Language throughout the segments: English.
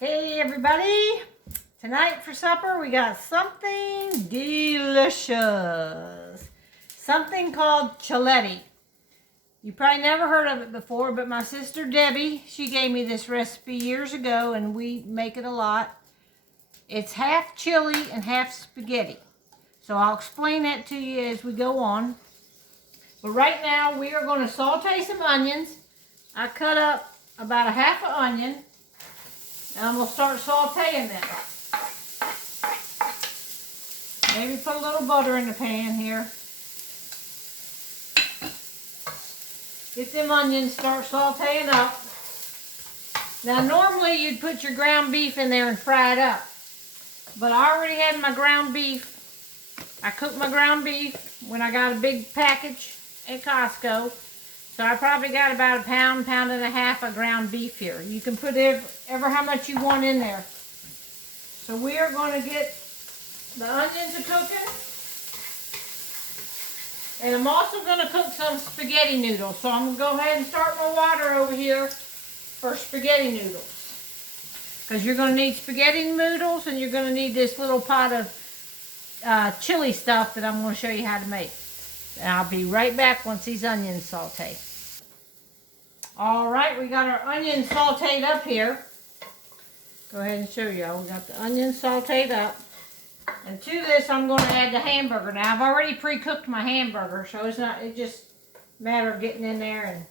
Hey everybody, tonight for supper we got something delicious. Something called Chiletti. You probably never heard of it before, but my sister Debbie, she gave me this recipe years ago and we make it a lot. It's half chili and half spaghetti. So I'll explain that to you as we go on. But right now we are going to saute some onions. I cut up about a half an onion. And I'm going to start sauteing them. Maybe put a little butter in the pan here. Get them onions, start sauteing up. Now normally you'd put your ground beef in there and fry it up. But I already had my ground beef. I cooked my ground beef when I got a big package at Costco. So I probably got about a pound, pound and a half of ground beef here. You can put ever how much you want in there. So we are going to get the onions a cooking. And I'm also going to cook some spaghetti noodles. So I'm going to go ahead and start my water over here for spaghetti noodles. Because you're going to need spaghetti noodles and you're going to need this little pot of chili stuff that I'm going to show you how to make. And I'll be right back once these onions saute. Alright, we got our onions sauteed up here. Go ahead and show y'all. We got the onions sauteed up. And to this I'm going to add the hamburger. Now I've already pre-cooked my hamburger, so it just a matter of getting in there and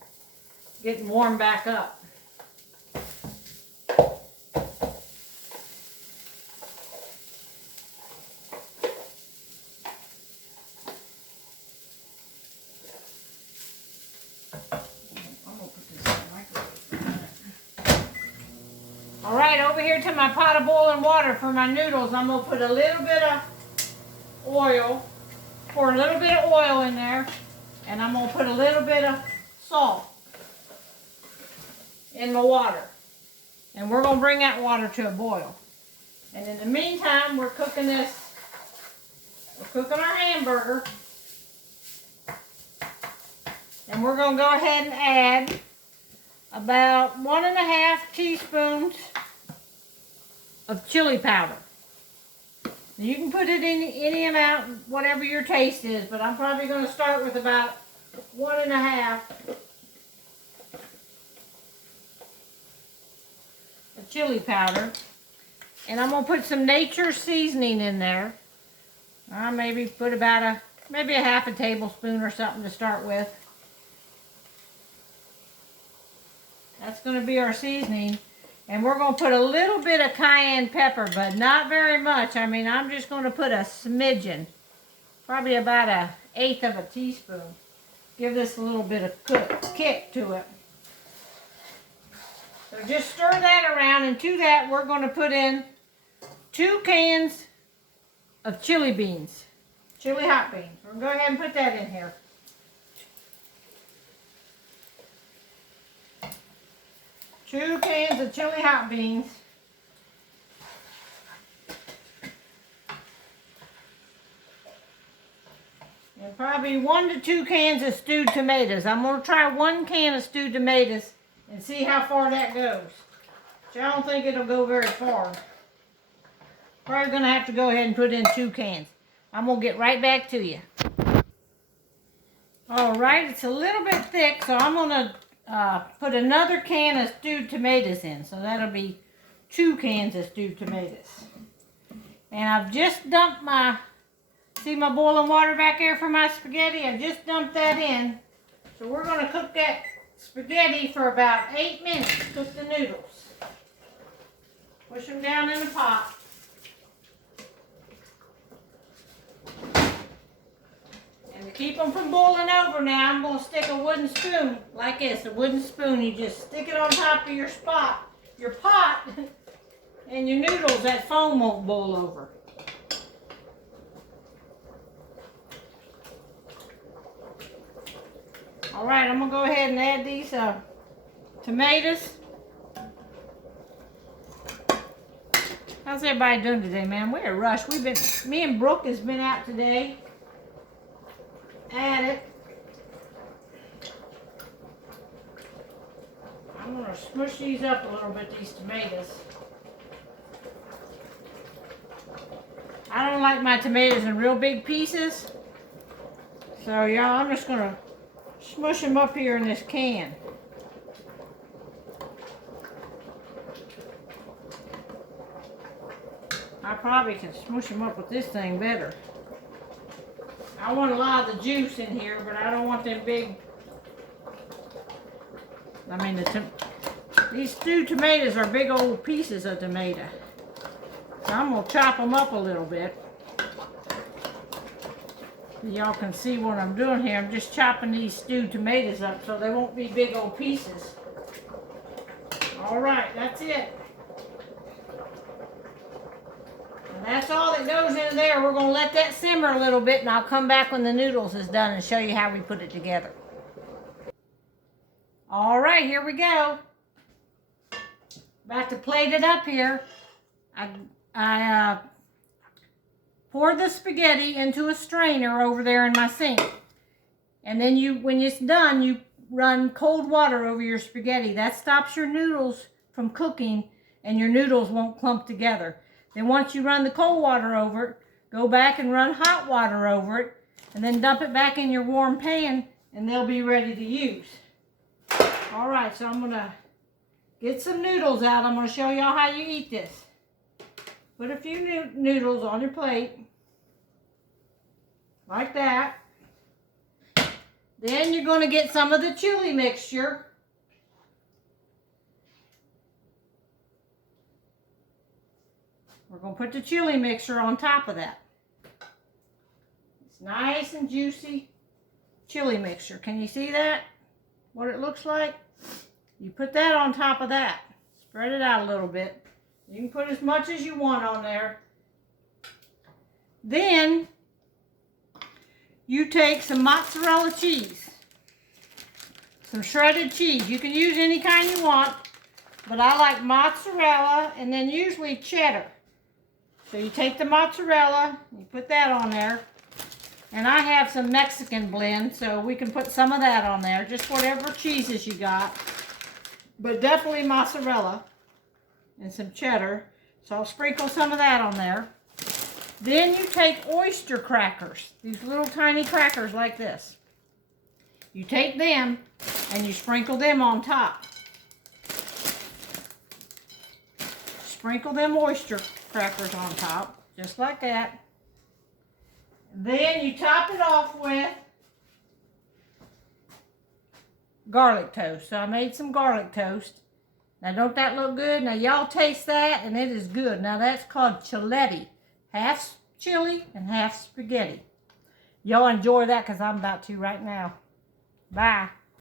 getting warmed back up. Alright, over here to my pot of boiling water for my noodles, I'm going to put a little bit of oil, pour a little bit of oil in there, and I'm going to put a little bit of salt in my water. And we're going to bring that water to a boil. And in the meantime, we're cooking our hamburger. And we're going to go ahead and add about 1.5 teaspoons of chili powder. You can put it in any amount, whatever your taste is, but I'm probably going to start with about 1.5 of chili powder. And I'm going to put some nature seasoning in there. I'll maybe put about maybe a half a tablespoon or something to start with. That's going to be our seasoning. And we're going to put a little bit of cayenne pepper, but not very much. I mean, I'm just going to put a smidgen. Probably about 1/8 of a teaspoon. Give this a little bit of kick to it. So just stir that around, and to that we're going to put in 2 cans of chili beans. Chili hot beans. We're going to go ahead and put that in here. 2 cans of chili hot beans. And probably 1 to 2 cans of stewed tomatoes. I'm going to try 1 can of stewed tomatoes and see how far that goes. Which I don't think it'll go very far. Probably going to have to go ahead and put in 2 cans. I'm going to get right back to you. Alright, it's a little bit thick, so I'm going to put another can of stewed tomatoes in. So that'll be 2 cans of stewed tomatoes. And I've just dumped see my boiling water back there for my spaghetti? I just dumped that in. So we're going to cook that spaghetti for about 8 minutes. Cook the noodles. Push them down in the pot. And to keep them from boiling over now, I'm going to stick a wooden spoon like this. A wooden spoon. You just stick it on top of your pot, and your noodles, that foam won't boil over. Alright, I'm going to go ahead and add these tomatoes. How's everybody doing today, man? We're rushed. Me and Brooke has been out today. At it. I'm going to smush these up a little bit, these tomatoes. I don't like my tomatoes in real big pieces. So y'all, I'm just gonna smush them up here in this can. I probably can smush them up with this thing better. I want a lot of the juice in here, but I don't want them big. I mean, these stewed tomatoes are big old pieces of tomato. So I'm gonna chop them up a little bit. So y'all can see what I'm doing here. I'm just chopping these stewed tomatoes up so they won't be big old pieces. All right, that's it. And that's all that goes in there. We're gonna let that simmer a little bit, and I'll come back when the noodles is done and show you how we put it together. All right, here we go. About to plate it up here. I poured the spaghetti into a strainer over there in my sink. And then when it's done, you run cold water over your spaghetti. That stops your noodles from cooking and your noodles won't clump together. Then once you run the cold water over it, go back and run hot water over it, and then dump it back in your warm pan, and they'll be ready to use. All right, so I'm gonna get some noodles out. I'm gonna show y'all how you eat this. Put a few noodles on your plate, like that. Then you're gonna get some of the chili mixture. We're going to put the chili mixture on top of that. It's nice and juicy chili mixture. Can you see that? What it looks like? You put that on top of that. Spread it out a little bit. You can put as much as you want on there. Then you take some mozzarella cheese. Some shredded cheese. You can use any kind you want, but I like mozzarella and then usually cheddar. So you take the mozzarella, you put that on there, and I have some Mexican blend, so we can put some of that on there, just whatever cheeses you got, but definitely mozzarella and some cheddar, so I'll sprinkle some of that on there. Then you take oyster crackers, these little tiny crackers like this. You take them and you sprinkle them on top. Sprinkle them oyster crackers on top, just like that. Then you top it off with garlic toast. So I made some garlic toast. Now don't that look good? Now y'all taste that and it is good. Now that's called Chiletti. Half chili and half spaghetti. Y'all enjoy that because I'm about to right now. Bye.